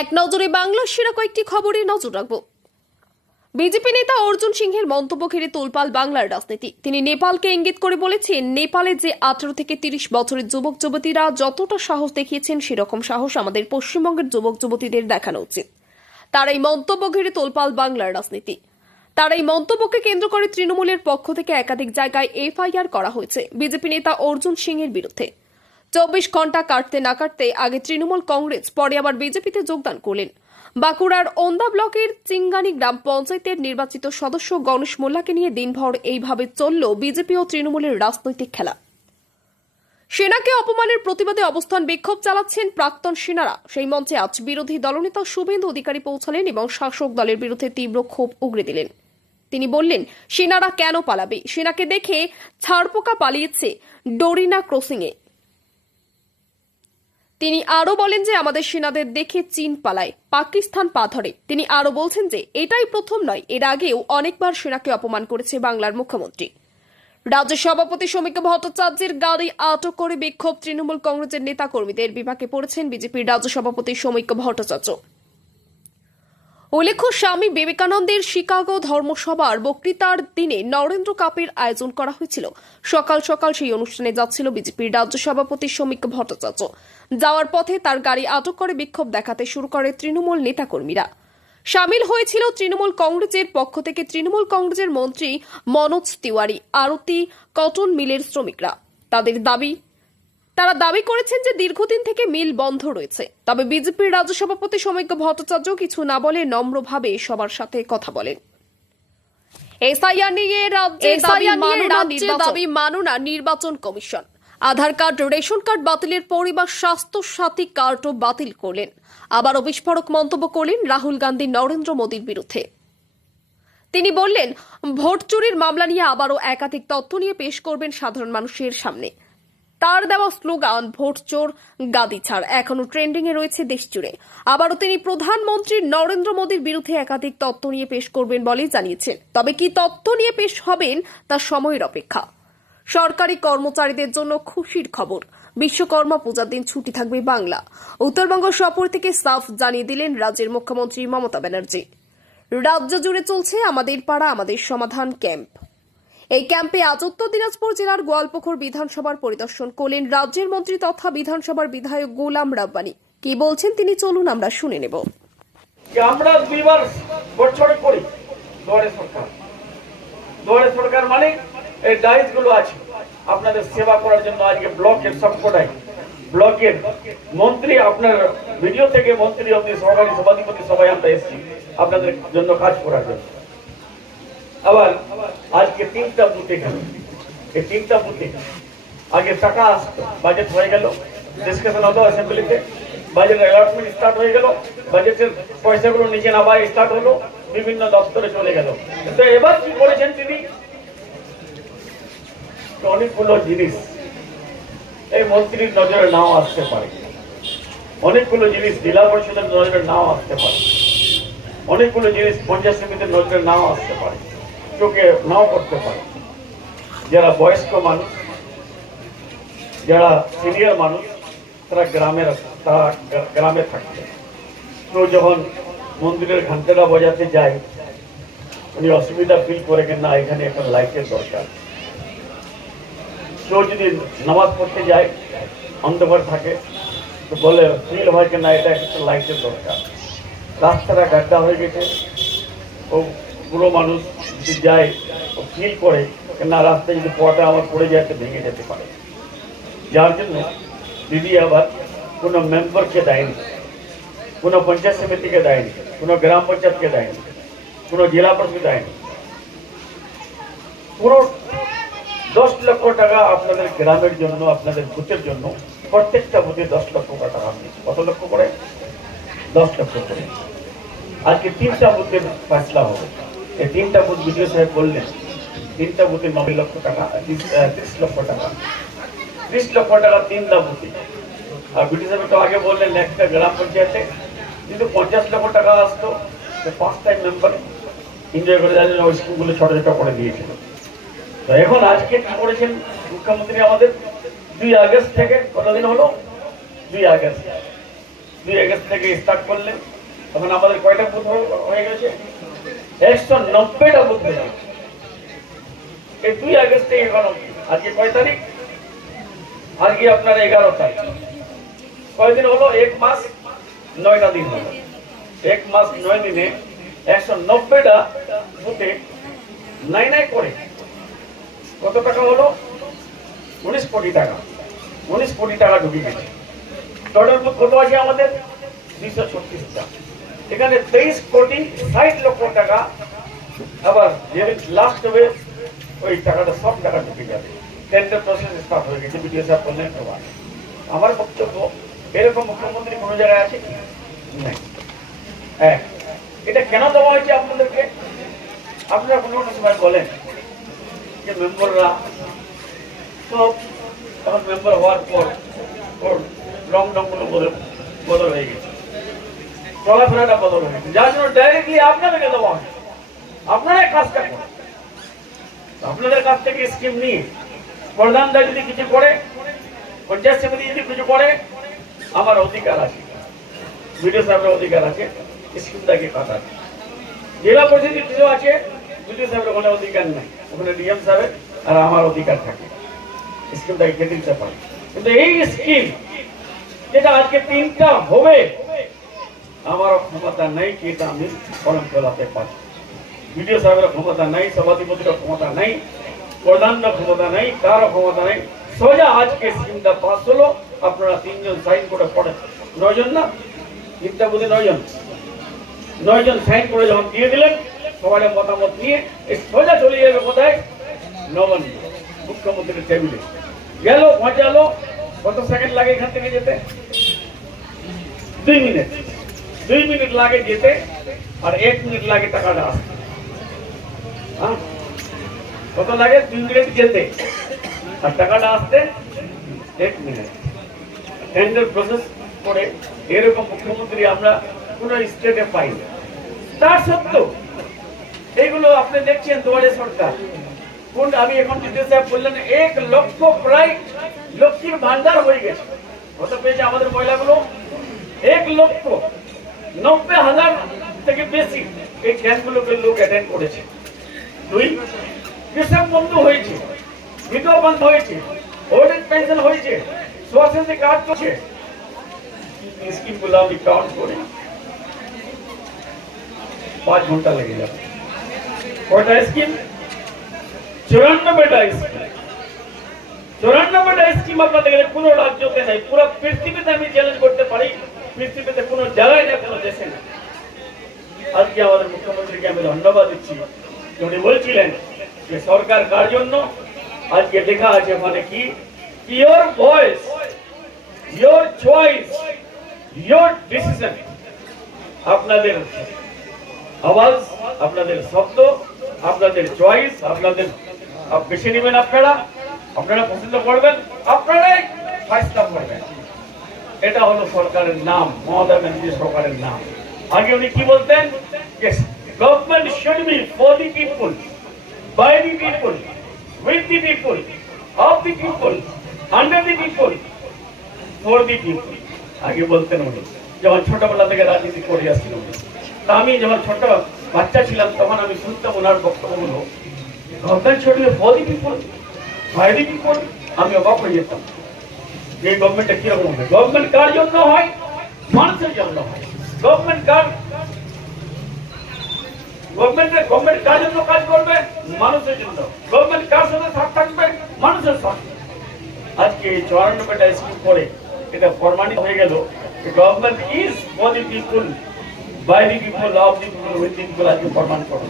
এক নজরে বাংলার সেরা কয়েকটি খবরে নজর রাখব। বিজেপি নেতা অর্জুন সিংহের মন্তব্য ঘিরে তোলপাল বাংলার রাজনীতি। তিনি নেপালকে ইঙ্গিত করে বলেছেন, নেপালে যে আঠারো থেকে তিরিশ বছরের যুবক যুবতীরা যতটা সাহস দেখিয়েছেন, সেরকম সাহস আমাদের পশ্চিমবঙ্গের যুবক যুবতীদের দেখানো উচিত। তার এই মন্তব্য ঘিরে তোলপাল বাংলার রাজনীতি। তার এই মন্তব্যকে কেন্দ্র করে তৃণমূলের পক্ষ থেকে একাধিক জায়গায় এফআইআর করা হয়েছে। বিজেপি নেতা অর্জুন সিংয়ের বিরুদ্ধে। চব্বিশ ঘণ্টা কাটতে না কাটতে আগে তৃণমূল কংগ্রেস, পরে আবার বিজেপিতে যোগদান করলেন। বাঁকুড়ার ওন্দা ব্লকের চিঙ্গানি গ্রাম পঞ্চায়েতের নির্বাচিত সদস্য গণেশ মোল্লাকে নিয়ে দিনভর এইভাবে চলল বিজেপি ও তৃণমূলের রাজনৈতিক খেলা। সেনাকে অপমানের প্রতিবাদে অবস্থান বিক্ষোভ চালাচ্ছেন প্রাক্তন সেনারা। সেই মঞ্চে আজ বিরোধী দলনেতা শুভেন্দু অধিকারী পৌঁছালেন এবং শাসক দলের বিরুদ্ধে তীব্র ক্ষোভ উগরে দিলেন। তিনি বললেন, সেনারা কেন পালাবে? সেনাকে দেখে ছাড়পোকা পালিয়েছে ডোরিনা ক্রসিংয়ে। তিনি আরও বলেন যে আমাদের সেনাদের দেখে চীন পালায়, পাকিস্তান পা ধরে। তিনি আরও বলছেন যে এটাই প্রথম নয়, এর আগেও অনেকবার সেনাকে অপমান করেছে বাংলার মুখ্যমন্ত্রী। রাজ্য সভাপতি সমীক ভট্টাচার্যের গাড়ি আটক করে বিক্ষোভ তৃণমূল কংগ্রেসের নেতাকর্মীদের বিভাগে পড়েছেন বিজেপির রাজ্য সভাপতি সমীক ভট্টাচার্য। উল্লেখ্য, স্বামী বিবেকানন্দের শিকাগো ধর্মসভার বক্তৃতার দিনে নরেন্দ্র কাপের আয়োজন করা হয়েছিল। সকাল সকাল সেই অনুষ্ঠানে যাচ্ছিল বিজেপির রাজ্য সভাপতি সমীক ভট্টাচার্য। যাওয়ার পথে তার গাড়ি আটক করে বিক্ষোভ দেখাতে শুরু করে তৃণমূল নেতাকর্মীরা। সামিল হয়েছিল তৃণমূল কংগ্রেসের পক্ষ থেকে তৃণমূল কংগ্রেসের মন্ত্রী মনোজ তিওয়ারি, আরতি, কটন মিলের শ্রমিকরা। তাদের দাবি তারা দাবি করেছেন যে দীর্ঘদিন থেকে মিল বন্ধ রয়েছে। তবে বিজেপির রাজ্য সভাপতি সৌমিক ভট্টাচার্য কিছু না বলে নম্রভাবে সবার সাথে কথা বলেন। এসআইআর নিয়ে রাজ্যে দাবি নির্বাচন- commission. Aadhaar card ration card বাতিলের পরিবার স্বাস্থ্য সাথী কার্ডও বাতিল করলেন। আবারও বিস্ফোরক মন্তব্য করলেন রাহুল গান্ধী নরেন্দ্র মোদীর বিরুদ্ধে। তিনি বললেন ভোট চুরির মামলা নিয়ে আবারও একাধিক তথ্য নিয়ে পেশ করবেন সাধারণ মানুষের সামনে। তার দেওয়া স্লোগান, ভোট চোর, গাদি ছাড়। এখনও ট্রেন্ডিং এ রয়েছে দেশ জুড়ে আবারও তিনি প্রধানমন্ত্রী নরেন্দ্র মোদীর বিরুদ্ধে একাধিক তথ্য নিয়ে পেশ করবেন বলেই জানিয়েছেন। তবে কি তথ্য নিয়ে পেশ হবেন, তা সময়ের অপেক্ষা। সরকারি কর্মচারীদের জন্য খুশির খবর। বিশ্বকর্মা পূজার দিন ছুটি থাকবে বাংলা। উত্তরবঙ্গ সফর থেকে সাফ জানিয়ে দিলেন রাজ্যের মুখ্যমন্ত্রী মমতা ব্যানার্জি। রাজ্য জুড়ে চলছে আমাদের পাড়া, আমাদের সমাধান ক্যাম্প। এই ক্যাম্পে আজ উত্তর দিনাজপুর জেলার গোয়ালপুকুর বিধানসভার পরিদর্শন করলেন রাজ্যের মন্ত্রী তথা বিধানসভার বিধায়ক গোলাম রাব্বানি। কি বলছেন তিনি চলুন আমরা শুনে নেব। আমরা দুইবার বছরে করি সরকার। সরকার মানে এই আছে। আপনাদের সেবা করার জন্য আজকে ব্লকের সবকটাই ব্লকের মন্ত্রী, আপনার ভিডিও থেকে মন্ত্রী অব্দি সহকারী সভাধিপতি সবাই আমরা এসেছি। আপনাদের জন্য কাজ করার জন্য। আবার আজকে তিনটা বুথে গেল। এই তিনটা বুথে আগে টাকা আসতো বাজেট হয়ে গেল ডিসকাশন হতো অ্যাসেম্বলিতে বাজেট অ্যালটমেন্ট স্টার্ট হয়ে গেল বাজেটের পয়সাগুলো নিচে নামাই স্টার্ট হলো, বিভিন্ন দপ্তরে চলে গেল। কিন্তু এবার কি করেছেন তিনি? অনেকগুলো জিনিস, এই মন্ত্রীর নজরে নাও আসতে পারে। অনেকগুলো জিনিস জেলা পরিষদের নজরে নাও আসতে পারে। অনেকগুলো জিনিস পঞ্চায়েত সমিতির নজরে নাও আসতে পারে। চোখে নাও করতে পারে। যারা বয়স্ক মানুষ, যারা সিনিয়র মানুষ, তারা গ্রামের, তারা গ্রামে থাকবে। তো যখন মন্দিরের ঘন্টাটা বাজাতে যায়, উনি অসুবিধা ফিল করে কেন না, এখানে একটা লাইটের দরকার। কেউ যদি নামাজ পড়তে যায়, অন্ধকার থাকে, তো বলে, ফিল হয় যে, না, এটা একটা লাইটের দরকার। রাস্তাটা গাড্ডা হয়ে গেছে। ও বুড়ো মানুষ যায় ফিল করে না রাস্তায় যদি পড়াটা আমার পড়ে যায় তো ভেঙে যেতে পারে। যার জন্য দিদি আবার কোনো মেম্বারকে দেয়নি, কোনো পঞ্চায়েত সমিতিকে দেয়নি, কোনো গ্রাম পঞ্চায়েতকে দেয়নি, কোনো জেলা পরিষদ দেয়নি। পুরো দশ লক্ষ টাকা আপনাদের গ্রামের জন্য, আপনাদের বুথের জন্য, প্রত্যেকটা বুথে দশ লক্ষ টাকা আপনি কত লক্ষ করে? দশ লক্ষ করে। আজকে তিনটা বুথের ফেসলা হবে। তিনটা বুথ বিডিও সাহেব বললেন, তিনটা বুথে নব্বই লক্ষ টাকা, ত্রিশ- লক্ষ টাকা। ত্রিশ লক্ষ টাকা তিনটা বুথে। আর বিডিও সাহেব তো আগে বললেন, একটা গ্রাম পঞ্চায়েতে কিন্তু পঞ্চাশ লক্ষ টাকা আসতো পাঁচ টাইম মেম্বার এনজয় করে জন্য ওই স্কুলগুলো ছোট ছোট করে দিয়েছিল। তো এখন আজকে কি করেছেন মুখ্যমন্ত্রী আমাদের? দুই আগস্ট থেকে, কতদিন হলো? দুই আগস্ট। দুই আগস্ট থেকে স্টার্ট করলেন। তখন আমাদের কয়টা বুথ হয়ে গেছে? একশো নব্বইটা বুথ এই দুই আগস্ট থেকে এখন। আজকে কয় তারিখ? আজকে আপনার এগারো তারিখ। কয়দিন হলো? এক মাস, নয়টা দিন হলো। এক মাস, নয় দিনে একশো নব্বইটা বুথে নাই নাই করে। কত টাকা হলো? উনিশ কোটি টাকা। উনিশ কোটি টাকা ঢুকে গেছে। টোটাল কত আছে আমাদের? দুইশো ছত্রিশটা। এখানে তেইশ কোটি ষাট লক্ষ টাকা আবার যে লাস্ট হবে, ওই টাকাটা সব টাকা ঢুকে যাবে। টেন্ডার প্রসেস স্টার্ট হয়ে গেছে বিডিও সাহেব বললেন আমার বক্তব্য এরকম মুখ্যমন্ত্রী কোনো জায়গায় আছে হ্যাঁ। এটা কেন দেওয়া হয়েছে আপনাদেরকে? আপনারা কোনো কোনো সময় বলেন যে মেম্বাররা তো তখন মেম্বার হওয়ার পর ওর রং রংগুলো বদল বদল হয়ে গেছে। চলাফেরাটা বদল হয়ে যার জন্য ডাইরেক্টলি আপনাদেরকে দেওয়া হয়। আপনারাই কাজটা করেন। আপনাদের কাছ থেকে স্কিম নিয়ে প্রধানরা যদি কিছু করে, পঞ্চায়েত সমিতি যদি কিছু করে, আমার অধিকার আছে। বিডিও সাহেবের অধিকার আছে স্কিমটাকে কাটার জেলা পরিষদের কিছু আছে, বিডিও সাহেবের ওখানে অধিকার নাই। ওখানে ডিএম সাহেবের আর আমার অধিকার থাকে। স্কিমটাকে কেটে দিতে পারে। কিন্তু এই স্কিম যেটা আজকে তিনটা হবে আমারও ক্ষমতা নেই কি এটা আমি ফর্ম ফেলাতে পারি। বিডিও সাহেবের ক্ষমতা নাই সভাধিপতির ক্ষমতা নাই প্রধানের ক্ষমতা নাই কারও ক্ষমতা নাই। সোজা আজকে স্কিমটা পাস হলো, আপনারা তিনজন সাইন করে পড়েন। নয়জন না? তিনটা বুধে নয়জন? নয়জন সাইন করে যখন দিয়ে দিলেন সবাই মতামত নিয়ে এই সোজা চলে যাবে কোথায়? নবান্ন, মুখ্যমন্ত্রীর টেবিলে গেল পৌঁছালো কত সেকেন্ড লাগে এখান থেকে যেতে? দুই মিনিট দুই মিনিট লাগে যেতে আর এক মিনিট লাগে টাকাটা আসতে হ্যাঁ? কত লাগে দুই মিনিট যেতে আর টাকাটা আসতে এক মিনিট টেন্ডার প্রসেস করে এরকম মুখ্যমন্ত্রী আমরা কোন স্টেটে পাই না তার সত্ত্বেও এইগুলো আপনি দেখছেন দুয়ারে সরকার কোন আমি এখন বিদ্যুৎ সাহেব বললেন এক লক্ষ প্রায় লক্ষ্মীর ভান্ডার হয়ে গেছে কত পেয়েছে আমাদের মহিলাগুলো এক লক্ষ নব্বই হাজার থেকে বেশি এই ক্যাম্পগুলোকে লোক অ্যাটেন্ড করেছে। দুই কৃষক বন্ধু হয়েছে, বিধবা বন্ধ হয়েছে ওল্ড পেনশন হয়েছে স্বাস্থ্য কার্ড করছে। স্কিমগুলো আমি কাউন্ট করি। পাঁচ ঘণ্টা লেগে যাবে। কয়টা স্কিম চুরানব্বইটা স্কিম চুরানব্বইটা স্কিম আপনাদের কোনো রাজ্যতে নেই, পুরো পৃথিবীতে আমি চ্যালেঞ্জ করতে পারি। পৃথিবীতে কোনো জায়গায় না দেশে না। আজকে আমাদের মুখ্যমন্ত্রীকে আমি ধন্যবাদ দিচ্ছি। উনি বলছিলেন যে সরকার কার জন্য? আজকে লেখা আছে মানে কি? Your voice your choice your decision আপনাদের আওয়াজ, আপনাদের শব্দ, আপনাদের চয়েস আপনাদের আপ- বেছে নেবেন আপনারা। আপনারা পছন্দ করবেন, আপনারাই ফাইসলা করবেন এটা হলো সরকারের নাম, মমতা ব্যানার্জি সরকারের নাম। আগে উনি কি বলতেন? Government should be for the people by the people with the people of the people under the people for the people আগে বলতেন উনি, যখন ছোটবেলা থেকে রাজনীতি করে আসছিল উনি। তা আমি যখন ছোট বাচ্চা ছিলাম, তখন আমি শুনতাম ওনার বক্তব্যগুলো government should be for the people by the people আমি অবাক হয়ে যেতাম। যে গভর্নমেন্টটা কীরকম হবে? গভর্নমেন্ট কার জন্য হয়? মানুষের জন্য হয়। গভর্নমেন্ট কার গভর্নমেন্ট কার জন্য কাজ করবে? মানুষের জন্য। গভর্নমেন্ট কার সাথে থাকবে? মানুষের সাথে। আজকে চুরানব্বইটা স্কিম করে এটা প্রমাণিত হয়ে গেল government is for the people by the people of আজকে প্রমাণ করে।